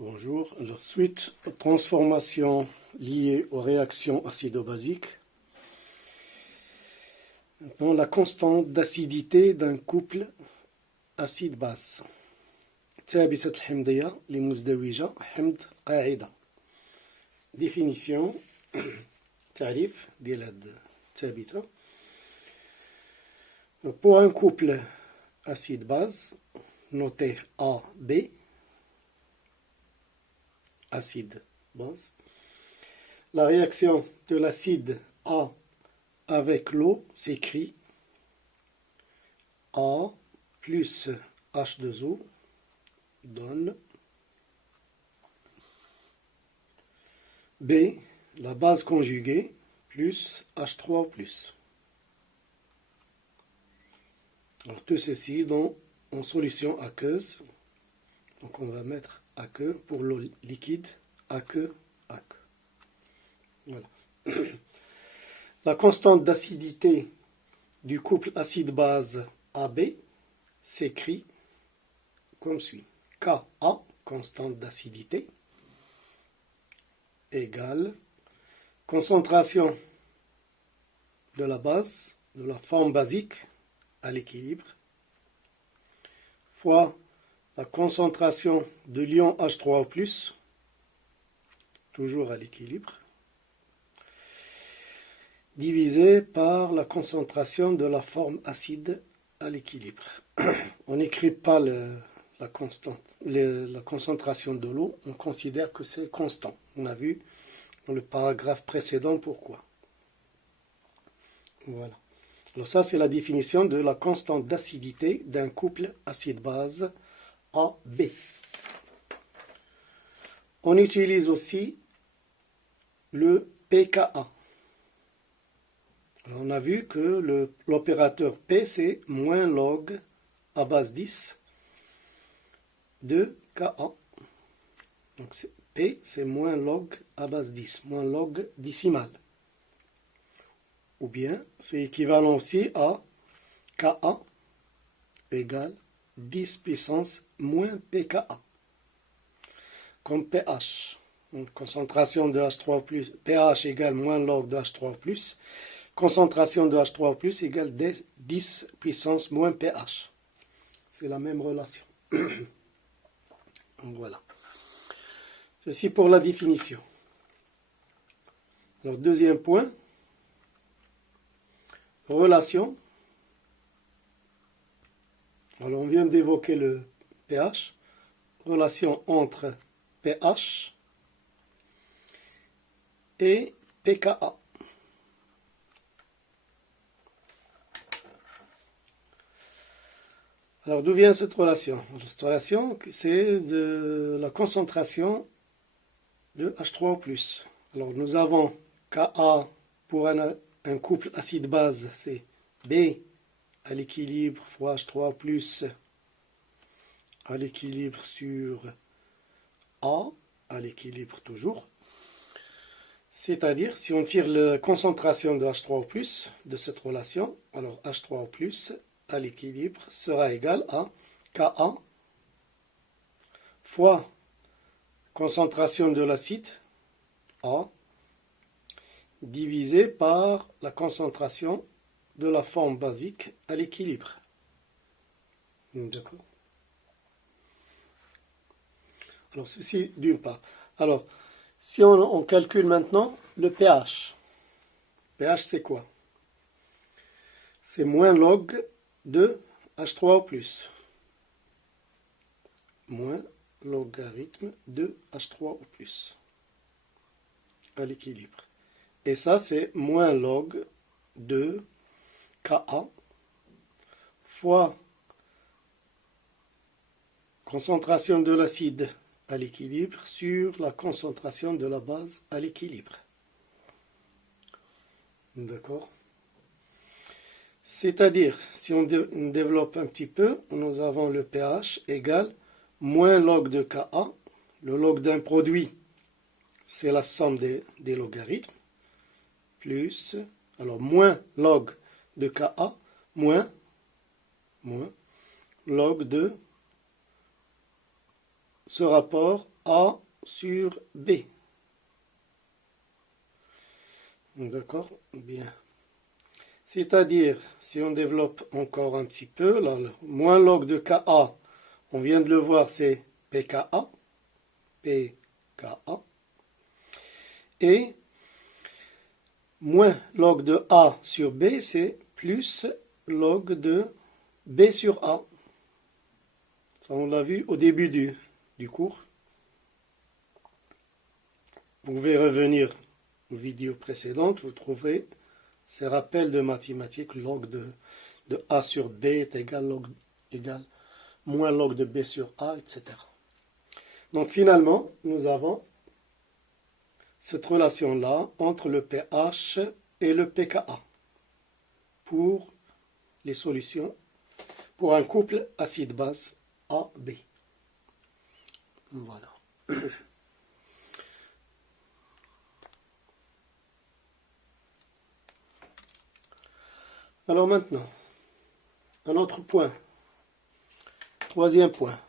Bonjour. Alors, suite aux transformations liées aux réactions acido-basiques. Maintenant, la constante d'acidité d'un couple acide-base. ثابتة الحمضية لمزدوجة حمض قاعدة. Définition, تعريف ديال هاد الثابتة. Pour un couple acide-base, noté A, B, acide-base, la réaction de l'acide A avec l'eau s'écrit A plus H2O donne B, la base conjuguée, plus H3O+. Alors tout ceci en solution aqueuse. Donc on va mettre aqueux pour l'eau liquide, aqueux, aqueux. Voilà. La constante d'acidité du couple acide-base AB s'écrit comme suit. Ka, constante d'acidité, égale concentration de la base, de la forme basique à l'équilibre, fois la concentration de l'ion H3O+, toujours à l'équilibre, divisé par la concentration de la forme acide à l'équilibre. On n'écrit pas la concentration de l'eau, on considère que c'est constant. On a vu dans le paragraphe précédent pourquoi. Voilà. Alors ça, c'est la définition de la constante d'acidité d'un couple acide-base AB. On utilise aussi le pKa. Alors on a vu que l'opérateur P, c'est moins log à base 10 de Ka. Donc P, c'est moins log à base 10, moins log décimal. Ou bien, c'est équivalent aussi à Ka égale 10 puissance moins pKa. Comme pH. Donc, concentration de H3+, pH égale moins log de H3+. Concentration de H3+, égale 10 puissance moins pH. C'est la même relation. Donc voilà. Ceci pour la définition. Alors, deuxième point. Relation. Alors, on vient d'évoquer le pH. Relation entre pH et pKa. Alors, d'où vient cette relation? Cette relation, c'est de la concentration de H3O+. Alors, nous avons Ka pour un couple acide-base, c'est B à l'équilibre fois H3O+, à l'équilibre sur A, à l'équilibre toujours. C'est-à-dire, si on tire la concentration de H3O+, de cette relation, alors H3O+, à l'équilibre sera égal à Ka fois concentration de l'acide A divisé par la concentration de la forme basique à l'équilibre. D'accord. Alors ceci d'une part. Alors, si on calcule maintenant le pH. pH c'est quoi? C'est moins log de H3O+. Moins logarithme de H3O+. À l'équilibre. Et ça, c'est moins log de Ka fois concentration de l'acide à l'équilibre sur la concentration de la base à l'équilibre. D'accord? C'est-à-dire, si on développe un petit peu, nous avons le pH égale moins log de Ka. Le log d'un produit, c'est la somme des logarithmes, plus, alors moins log de Ka, moins log de ce rapport A sur B. D'accord? Bien. C'est-à-dire, si on développe encore un petit peu, là, le moins log de Ka, on vient de le voir, c'est pKa. pKa. Et moins log de A sur B, c'est plus log de B sur A. Ça, on l'a vu au début du cours. Vous pouvez revenir aux vidéos précédentes, vous trouverez ces rappels de mathématiques, log de A sur B est égal, moins log de B sur A, etc. Donc finalement, nous avons cette relation-là entre le pH et le pKa pour les solutions, pour un couple acide-base AB. Voilà. Alors maintenant, un autre point. Troisième point.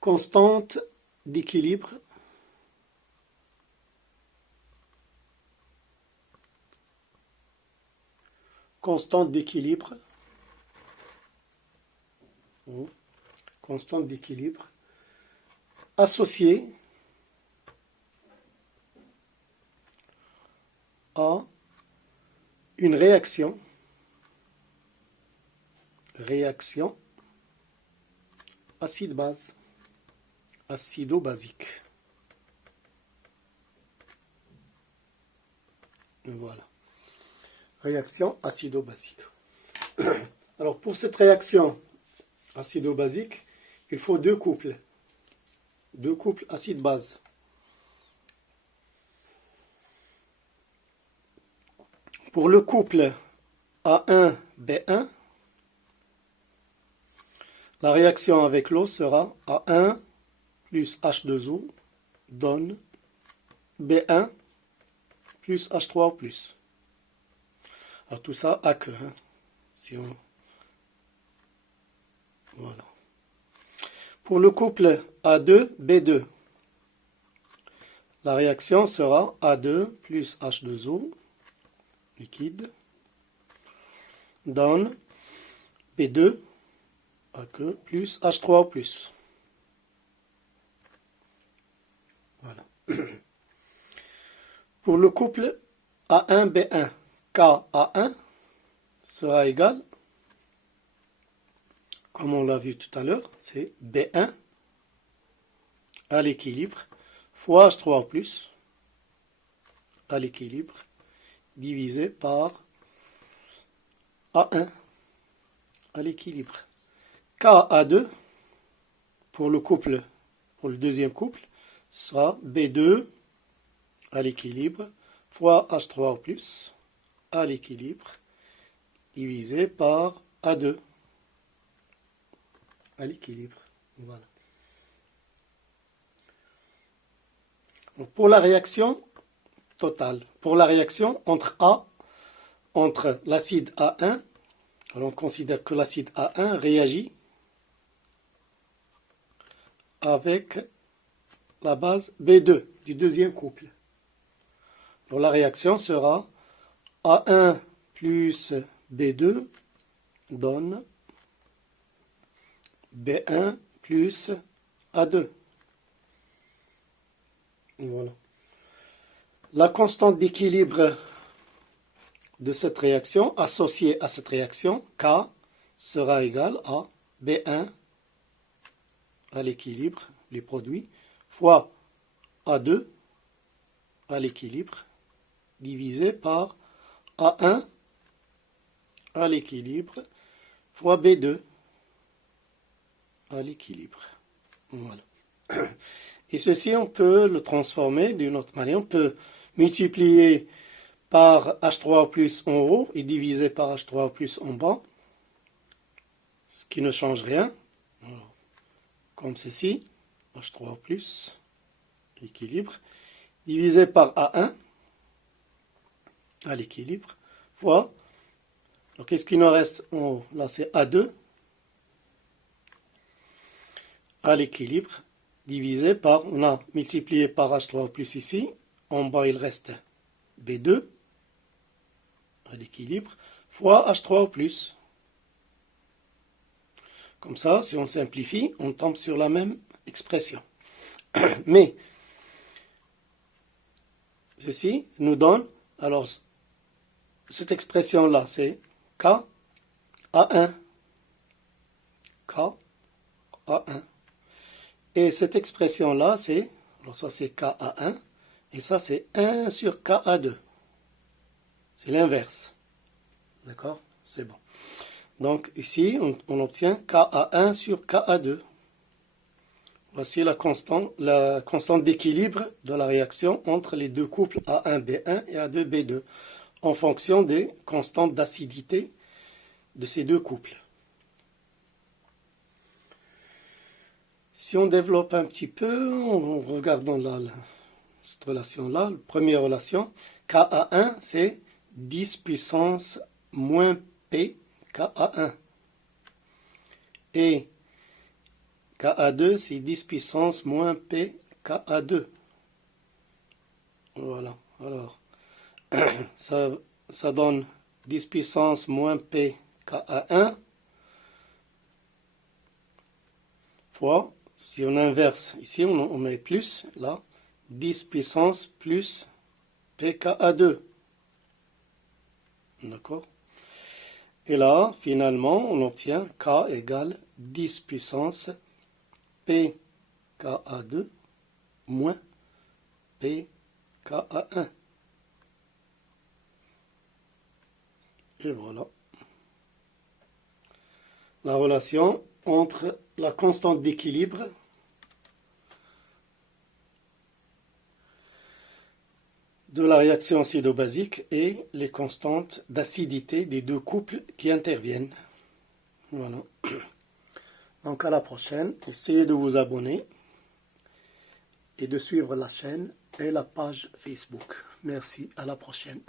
Constante d'équilibre. Constante d'équilibre. Constante d'équilibre. Associée à une réaction acide-base, acido-basique. Voilà. Réaction acido-basique. Alors pour cette réaction acido-basique, il faut deux couples acide-base. Pour le couple A1-B1, la réaction avec l'eau sera A1 plus H2O donne B1 plus H3O+. Alors tout ça aqueux. Si on... Voilà. Pour le couple A2-B2, la réaction sera A2 plus H2O liquide donne B2 aqueux plus H3O+. Voilà. Pour le couple A1-B1, KA1 sera égal, comme on l'a vu tout à l'heure, c'est B1 à l'équilibre fois H3O+, à l'équilibre, divisé par A1 à l'équilibre. KA2 pour le deuxième couple sera B2 à l'équilibre fois H3O+, à l'équilibre, divisé par A2 à l'équilibre. Voilà. Donc pour la réaction totale, pour la réaction entre l'acide A1, alors on considère que l'acide A1 réagit avec la base B2 du deuxième couple. Alors la réaction sera A1 plus B2 donne B1 plus A2. Voilà. La constante d'équilibre de cette réaction associée à cette réaction, K, sera égale à B1 à l'équilibre, les produits, fois A2 à l'équilibre, divisé par A1 à l'équilibre, fois B2 à l'équilibre. Voilà. Et ceci, on peut le transformer d'une autre manière. On peut multiplier par H3O+ en haut et diviser par H3O+ en bas, ce qui ne change rien. Alors, comme ceci, H3O+, l'équilibre, divisé par A1 à l'équilibre, fois, alors qu'est-ce qui nous reste en haut? Là c'est A2. à l'équilibre divisé par, on a multiplié par H3O plus ici, en bas il reste B2 à l'équilibre, fois H3O plus. Comme ça, si on simplifie, on tombe sur la même expression. Mais, ceci nous donne, alors, cette expression-là, c'est KA1. KA1. Et cette expression-là, c'est, alors ça c'est KA1, et ça c'est 1 sur KA2. C'est l'inverse. D'accord? C'est bon. Donc ici, on obtient KA1 sur KA2. Voici la constante d'équilibre de la réaction entre les deux couples A1B1 et A2B2 en fonction des constantes d'acidité de ces deux couples. Si on développe un petit peu, en regardant là, cette relation-là, la première relation, KA1 c'est 10 puissance moins P KA1. Et KA2 c'est 10 puissance moins P KA2. Voilà. Alors, ça donne 10 puissance moins P KA1 fois, si on inverse, ici on met plus, là, 10 puissance plus PKA2. D'accord? Et là, finalement, on obtient K égale 10 puissance PKA2 moins PKA1. Et voilà. La relation entre la constante d'équilibre de la réaction acido-basique et les constantes d'acidité des deux couples qui interviennent. Voilà. Donc à la prochaine, essayez de vous abonner et de suivre la chaîne et la page Facebook. Merci, à la prochaine.